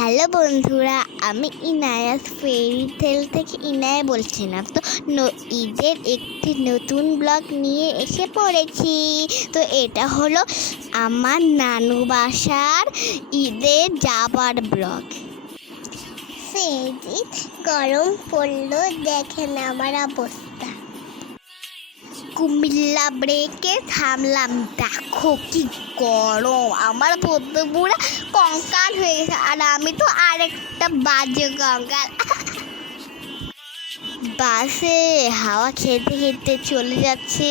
Hello বন্ধুরা, আমি ইনায়াস ফেরি টেল থেকে ইনায়া বলছিলাম। তো ঈদের একটি নতুন ব্লগ নিয়ে এসে পড়েছি। তো এটা হলো আমার নানু বাসার ঈদে যাবার ব্লগ। সেদিন গরম পড়লো, দেখেন আমার অবস্থা। কুমিল্লা ব্রেকে থামলাম, দেখো কি গরম। আমার বন্ধু পুরো কঙ্কাল হয়ে গেছে, আর আমি তো আরেকটা বাজে কঙ্কাল। বাসে হাওয়া খেতে খেতে চলে যাচ্ছে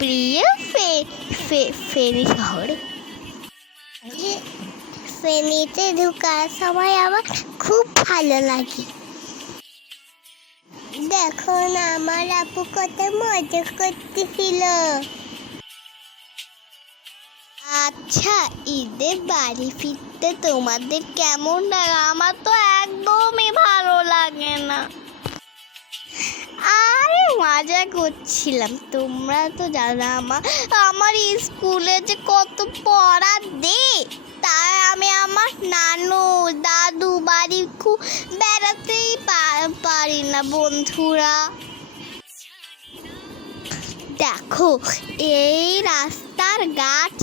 প্রিয় ফেনী শহরে। ফেনীতে ঢোকার সময় আমার খুব ভালো লাগে। দেখো না, আমার আপু কত মজা করতেছিল। আচ্ছা, ঈদে বাড়ি ফিরতে তোমাদের কেমন লাগে? আমার তো একদমই ভালো লাগে না। আরে মজা করছিলাম, তোমরা তো জানো আমার স্কুলে যে কত পড়া দে। তাই আমি আমার নানু দাদু বাড়ি খুব বেড়াতেই পারি না বন্ধুরা। দেখো, এই রাস্তার গাছ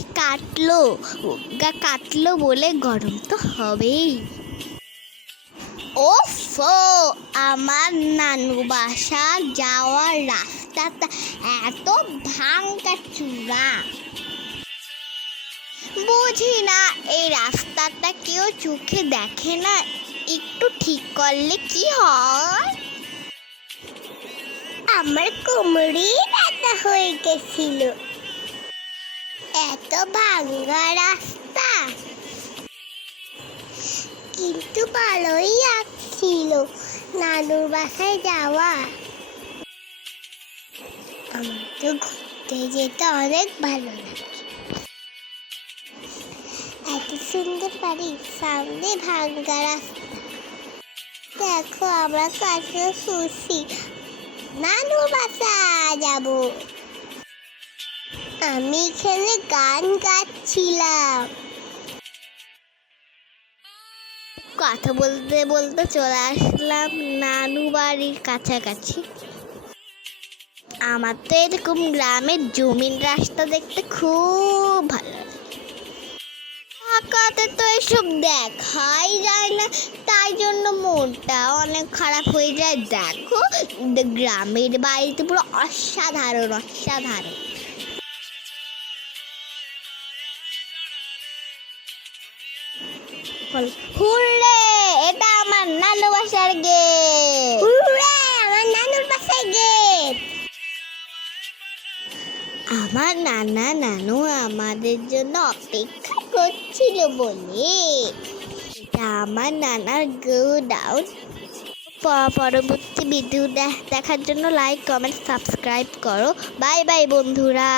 কাটলো বলে গরম তো হবেই। ওফো, আমার নানু বাসা যাওয়ার রাস্তাটা এত ভাঙা চূড়া। বুঝি না, এই রাস্তাটা কেউ চোখে দেখে না, একটু ঠিক করলে কি হয়। আমার কোমরে ব্যথা হয়ে গেছিল, এত ভাঙা রাস্তা। কিন্তু ভালোই লাগছিল নানুর বাসায় যাওয়া। আমার তো ঘুরতে যেতে অনেক ভালো লাগে। এত সুন্দর বাড়ি, সামনে ভাঙা রাস্তা। দেখো, আমরা কাছে খুশি নানুর বাসা যাব। আমি এখানে গান গাচ্ছিলাম। কথা বলতে বলতে চলে আসলাম নানু বাড়ির কাছাকাছি। আমার তো এরকম গ্রামের জমির রাস্তা দেখতে খুব ভালো লাগে। ঢাকাতে তো এসব দেখাই যায় না, তাই জন্য মনটা অনেক খারাপ হয়ে যায়। দেখো, গ্রামের বাড়িতে পুরো অসাধারণ অসাধারণ। হুররে, এটা আমার নানু বাসার গেট। হুররে, আমার নানুর বাসার গেট। আমার নানু আমাদের জন্য অপেক্ষা করছিল বলে এটা আমার নানার গোডাউন। পরবর্তী ভিডিও দেখার জন্য লাইক, কমেন্ট, সাবস্ক্রাইব করো। বাই বাই বন্ধুরা।